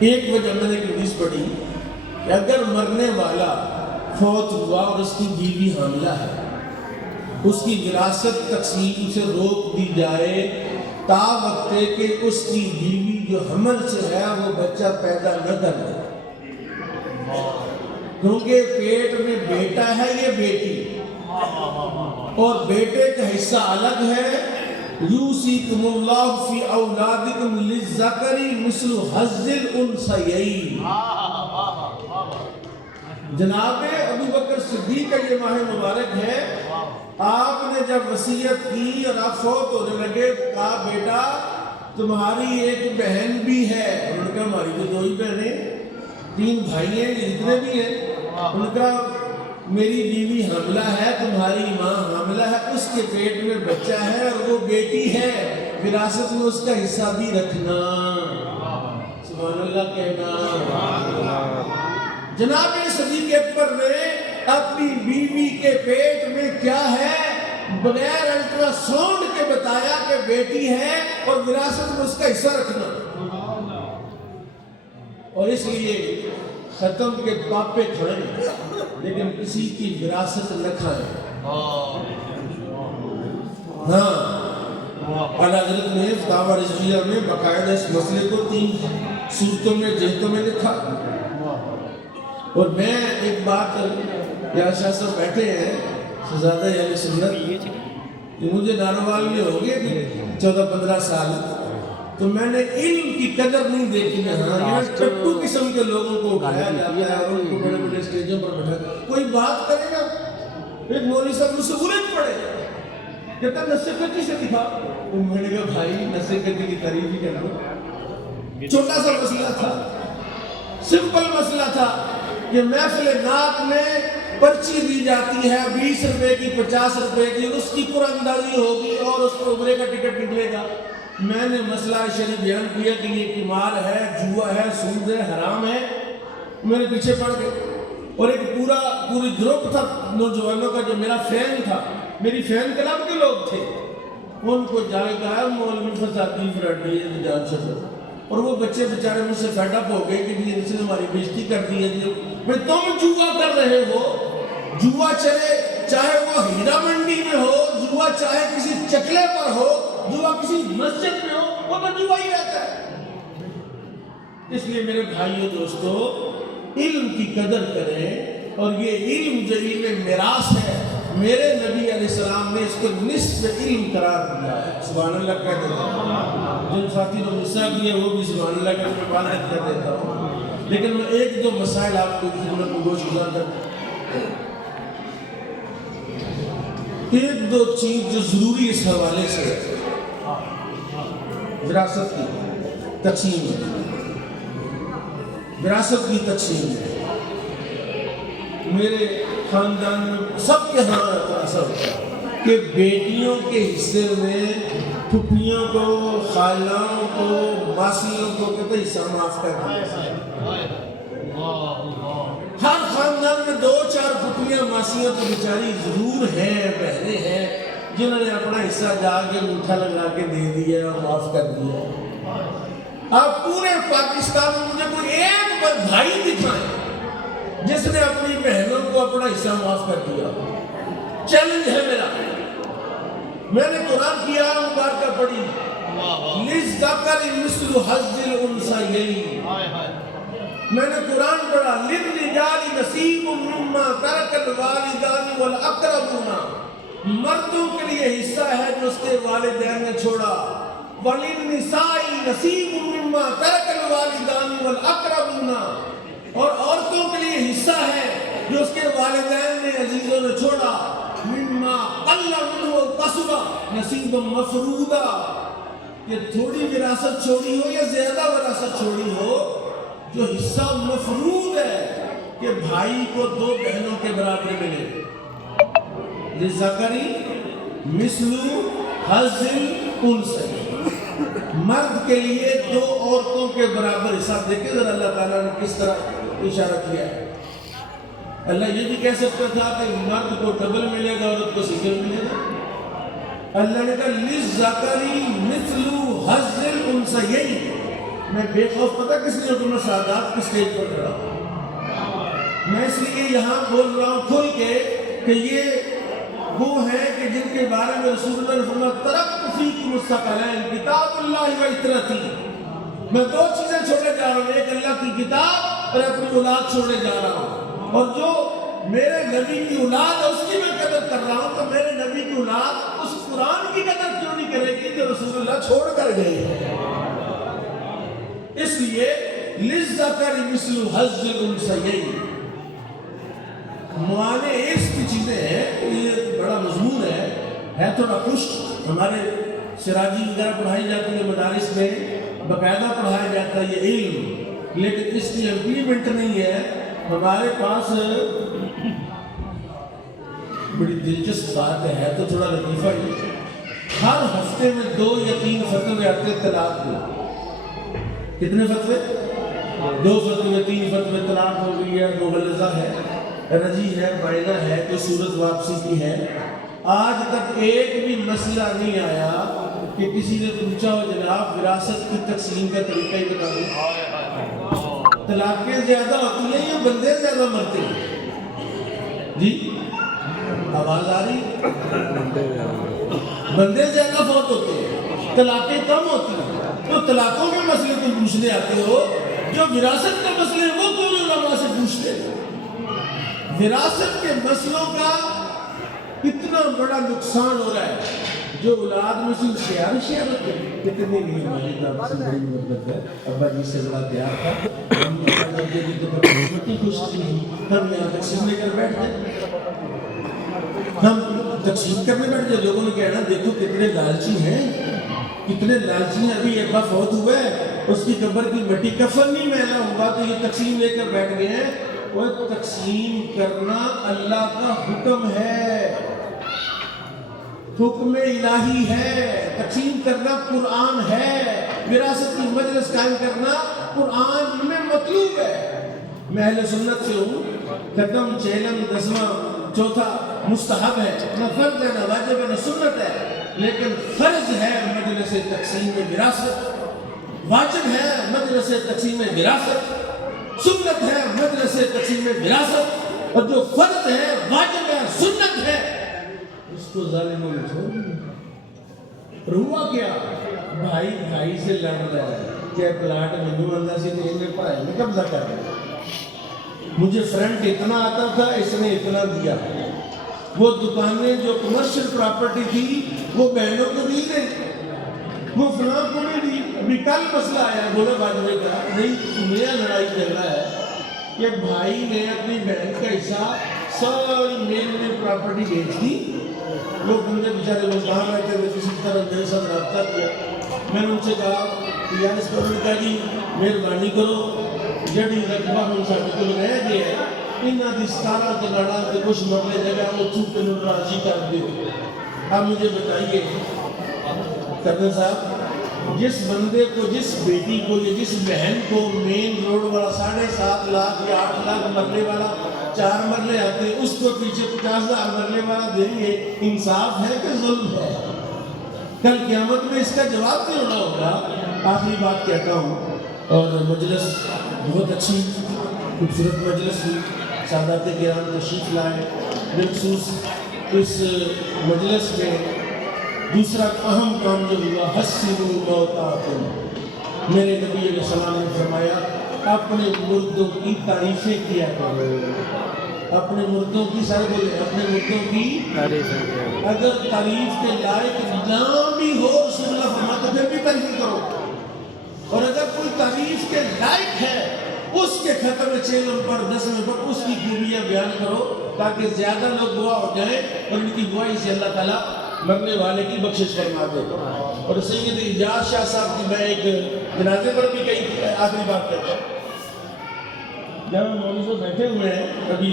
ایک وجہ میں نے ایک حدیث پڑھی کہ اگر مرنے والا فوت ہوا اور اس کی بیوی حاملہ ہے، اس کی وراثت تقسیم سے روک دی جائے تا وقت کہ اس کی بیوی جو حمل سے ہے وہ بچہ پیدا نہ کر دے، کیونکہ پیٹ میں بیٹا ہے یہ بیٹی، اور بیٹے کا حصہ الگ ہے۔ یوصیکم اللہ فی اولادکم للذکر مثل حظ الانثیین۔ جناب ابو بکر صدیق کا یہ ماہ مبارک ہے، آپ نے جب وصیت کی اور آپ فوت ہونے لگے، کہا بیٹا تمہاری ایک بہن بھی ہے، انہوں نے کہا ہماری تو 2 ہی بہنیں، 3 بھائی ہیں جتنے بھی ہیں، انہوں نے کہا میری بیوی حاملہ ہے، تمہاری ماں حاملہ ہے، اس کے پیٹ میں بچہ ہے اور وہ بیٹی ہے، وراثت میں اس کا حصہ بھی رکھنا۔ سبحان اللہ کہنا۔ جناب صدیق اکبر نے اپنی بیوی کے پیٹ میں کیا ہے بغیر الٹرا ساؤنڈ کے بتایا کہ بیٹی ہے اور وراثت میں اس کا حصہ رکھنا، اور اس لیے ختم کے پاپے کھائیں لیکن کسی کی وراثت نہ کھائیں۔ ہاں، اعلیٰ حضرت نے فتاوی رضویہ میں باقاعدہ اس مسئلے کو 3 صورتوں میں جہتوں میں لکھا۔ اور میں ایک بات، یا شاہ صاحب بیٹھے ہیں شہزادہ اہل سنت، یہ مجھے نانوال میں ہو گئے 14-15 سال، تو میں نے علم کی قدر نہیں دیکھی ہے۔ ہاں، یہ ٹٹو قسم کے لوگوں کو اٹھایا جاتا ہے اور ان کو بڑے بڑے اسٹیجوں پر بٹھا، کوئی بات کرے گا ایک مولوی صاحب مجھ سے الجھ پڑے، کہتا نصیحت سے دکھا، میں نے کہا بھائی نصیحت کی تعریف ہی کر لو۔ چھوٹا سا مسئلہ تھا، سمپل مسئلہ تھا کہ محفل نعت میں پرچی دی جاتی ہے 20 روپے کی 50 روپے کی، اس کی قرآن اندازی ہوگی اور اس کو عمرے کا ٹکٹ نکلے گا۔ میں نے مسئلہ شریف بیان کیا کہ یہ قمار ہے، جوا ہے، سود ہے، حرام ہے، میرے پیچھے پڑ گئے، اور ایک پوری گروپ تھا نوجوانوں کا جو میرا فین تھا، میری فین کلب کے لوگ تھے، ان کو جا کے کہا مولوی فسادی فراڈی جان چھوڑو، اور وہ بچے بیچارے مجھ سے فیڈ اپ ہو گئے کہ اس نے ہماری بےزتی کر دی ہے جی، تم جوا کر رہے ہو، جوا چلے چاہے وہ ہیرا منڈی میں ہو، جوا چاہے کسی چکلے پر ہو، جوا کسی مسجد میں ہو، وہ تو جوا ہی رہتا ہے۔ اس لیے میرے بھائیو دوستو علم کی قدر کریں، اور یہ علم جو علم میراث ہے، میرے نبی علیہ السلام نے اس کو نصف علم قرار دیا ہے۔ سبحان اللہ کہہ دیتا ہوں، جن ساتھی نے غصہ کیا وہ بھی سبحان اللہ کہہ کے بات کر دیتا ہوں، لیکن میں 1-2 مسائل آپ کو خدمت میں گوش گزار کرتا ہوں۔ 1-2 چیز جو ضروری اس حوالے سے وراثت کی تقسیم ہے، وراثت کی تقسیم ہے۔ میرے خاندان میں سب کے ہاں ایسا ہوتا ہے کہ بیٹیوں کے حصے میں پھپھیوں کو، خالوں کو، ماسیوں کو کہتے حصہ معاف کر دیا۔ ہر خاندان میں 2-4 پھپھیاں ماسیاں تو بیچاری ضرور ہیں، بہنیں ہیں جنہوں نے اپنا حصہ جا کے انگوٹھا لگا کے دے دیا اور معاف کر دیا۔ آپ پورے پاکستان میں مجھے کوئی ایک بھائی دکھائیں جس نے اپنی بہنوں کو اپنا حصہ معاف کر دیا۔ چیلنج ہے میرا، میں نے قرآن کی آیت مبارکہ پڑھی للذکر مثل حظ الانثیین، میں نے قرآن پڑھا للرجال نصیب مما ترک الوالدان والاقربون، مردوں کے لیے حصہ ہے جو اس کے والدین نے چھوڑا، وللنساء نصیب مما ترک الوالدان والاقربون، اور عورتوں کے لیے حصہ ہے جو اس کے والدین نے عزیزوں نے چھوڑا، مما قل منہ وکثر نصیبا مفروضا، کہ تھوڑی وراثت چھوڑی ہو یا زیادہ وراثت چھوڑی ہو، جو حصہ مفروض ہے کہ بھائی کو 2 بہنوں کے برابر ملے، للذکر مثل حظ الانثیین، مرد کے لیے 2 عورتوں کے برابر حصہ۔ دیکھیں ذرا اللہ تعالیٰ نے کس طرح اشارہ کیا ہے۔ اللہ یہ بھی کہہ سکتا تھا کہ مرد کو ڈبل ملے گا، عورت کو سنگل ملے گا۔ اللہ نے کہا للذکر مثل حظ الانثیین، میں بے خوف پتہ کس لیے کہ میں سادات کے اسٹیج پر کھڑا ہوں. میں اس لیے یہاں بول رہا ہوں کھل کے کہ یہ وہ ہیں کہ جن کے بارے میں رسول اللہ نے فرمایا ترکت فیکم الثقلین کتاب اللہ و اطرتی. میں دو چیزیں چھوڑے جا رہا ہوں, ایک اللہ کی کتاب اور اپنی اولاد چھوڑے جا رہا ہوں. اور جو میرے نبی کی اولاد ہے اس کی میں قدر کر رہا ہوں, تو میرے نبی کی اولاد اس قرآن کی قدر کیوں نہیں کرے گی جو رسول اللہ چھوڑ کر گئے. اس لیے للذکر مثل حظ الانثیین. موالے اس کی چیزیں ہیں, یہ بڑا مضمون ہے تھوڑا خشک. ہمارے سراجی وغیرہ پڑھائی جاتی ہے مدارس میں, باقاعدہ پڑھایا جاتا ہے یہ علم, لیکن اس کی امپلیمنٹ نہیں ہے. ہمارے پاس بڑی دلچسپ بات ہے تو تھوڑا لطیفہ ہی, ہر ہفتے میں 2 یا 3 فتوے آتے طلاق کے. کتنے فتوے؟ 2 فتوے 3 فتوے. طلاق ہو گئی ہے, مغلظہ ہے, رجی ہے, بائنہ ہے, کوئی صورت واپسی کی ہے. آج تک ایک بھی مسئلہ نہیں آیا کہ کسی نے پوچھا ہو جناب وراثت کی تقسیم کا طریقہ ہی بتا دو. طلاقیں زیادہ ہوتی ہیں یا بندے زیادہ مرتے ہیں؟ جی آواز آ رہی؟ بندے زیادہ فوت ہوتے ہیں, طلاقیں کم ہوتی ہیں. تو طلاقوں کے مسئلے تم پوچھنے آتے ہو, جو وراثت کے مسئلے ہیں وہ کون علماء سے پوچھتے ہیں؟ وراثت کے مسئلوں کا اتنا بڑا نقصان ہو رہا ہے. جو اولاد میں سے شیار کتنے نہیں ہماری طرف سے بڑی مدد ہے. ابا جی سے بڑا پیار تھا, ہم خوش تھی, ہم یہاں تقسیم لے کر بیٹھ گئے. ہم تقسیم کرنے بیٹھ گئے. لوگوں نے کہنا دیکھو کتنے لالچی ہیں, کتنے لالچی ہیں. ابھی ایک بار فوت ہوا ہے, اس کی قبر کی مٹی کفن نہیں میلا ہوا تو یہ تقسیم لے کر بیٹھ گئے ہیں. وہ تقسیم کرنا اللہ کا حکم ہے, حکم الہی ہے. تقسیم کرنا قرآن ہے. وراثت کی مجلس قائم کرنا قرآن میں مطلوب ہے. میں اہل سنت سے ہوں. ختم, چہلم, دسواں, چوتھا مستحب ہے, نہ فرض ہے, نہ واجب ہے, نہ سنت ہے. لیکن فرض ہے مجلس تقسیم وراثت, واجب ہے مجلس تقسیم وراثت, سنت ہے مجلس تقسیم وراثت, اور جو فرض ہے واجب ہے سنت ہے اس کو ظالموں نے چھوڑ دیا. ہوا کیا؟ بھائی بھائی سے لڑ رہا ہے کہ پلاٹ مینو اللہ سے انہیں پڑھائی میں قبضہ کر رہا ہے. مجھے فرنٹ اتنا آتا تھا, اس نے اتنا دیا. وہ دکانیں جو کمرشل پراپرٹی تھی وہ بہنوں کو نہیں دے, وہ فلاں کو نہیں دی. ابھی کل مسئلہ آیا بولے باجوے کا, نہیں نیا لڑائی چل رہا ہے کہ بھائی نے اپنی بہن کا حصہ ساری میل میں پراپرٹی بیچ دی. لوگ بندے بیچارے لوگ کہاں رہتے ہوئے کسی طرح میرے ساتھ رابطہ کیا. میں نے ان سے کہا کہ یار اس پر نے کہا جی مہربانی کرو جڑی رقبہ ہم ساتھ کو رہ گئے ہیں انہاں دی 17 کناڑا تے کچھ مرلے جگہ وہ چھوٹے نو راضی کر دے. اب مجھے بتائیے کرنے صاحب, جس بندے کو, جس بیٹی کو یا جس بہن کو مین روڈ والا 7.5 لاکھ یا 8 لاکھ مرلے والا 4 مرلے آتے ہیں, اس کو پیچھے 50,000 مرلے والا دیں گے, انصاف ہے کہ ظلم ہے؟ کل قیامت میں اس کا جواب نہیں ہونا ہوگا. آخری بات کہتا ہوں, اور مجلس بہت اچھی خوبصورت مجلس ہوئی, سادات کرام تشریف لائے. بالخصوص اس مجلس میں دوسرا اہم کام جو ہوا حسنوا موتاکم. میرے نبی علیہ السلام نے فرمایا اپنے مردوں کی تعریفیں کیا کرو. اپنے مردوں کی سارے بولے اپنے مردوں کی اگر تعریف کے لائق نہ بھی ہو رسول اللہ فرماتے تو پھر بھی تعریف کرو, اور اگر کوئی تعریف کے لائق ہے اس کے ختم 6 پر 10 پر اس کی خوبیاں بیان کرو تاکہ زیادہ لوگ دعا ہو جائیں اور ان کی دعائی سے اللہ تعالیٰ مرنے والے کی بخشش فرما دے. اور سید اجاز شاہ صاحب کی میں ایک جنازے پر بھی کئی آخری بات کرتا ہوں. جب مولوی صاحب بیٹھے ہوئے ہیں ابھی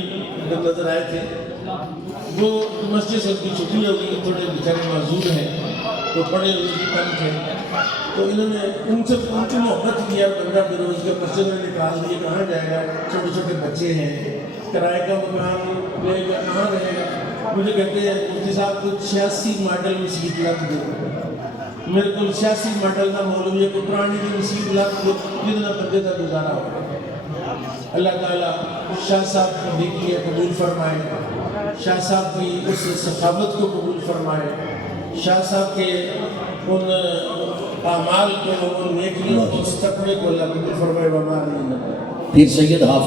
نظر آئے تھے, وہ مسجد سے کی چھٹی ہو گئی, تھوڑے بیچارے معذور ہیں تو پڑے ہوئے بھی کم تھے, تو انہوں نے ان سے ان کی محبت کیا. 15 دن اس کے مسجد میں نکال دیے, کہاں جائے گا, چھوٹے چھوٹے بچے ہیں, کرائے کا مکان لے گا, کہاں رہے گا. مجھے کہتے ہیں مفتی صاحب کو 86 ماڈل میں سیٹ لگ دے. میرے کو 86 ماڈل کا مولوی ہے، کوئی پرانی کی نصیب لاکھ کتنا بندے کا گزارا ہو۔ اللہ تعالیٰ شاہ صاحب کی نیکی قبول فرمائے، شاہ صاحب کی اس سخاوت کو قبول فرمائے، شاہ صاحب کے ان اعمال کو، ان نیکیوں کو، اس تقوی کو اللہ قبول فرمائے۔ پیر سید حافظ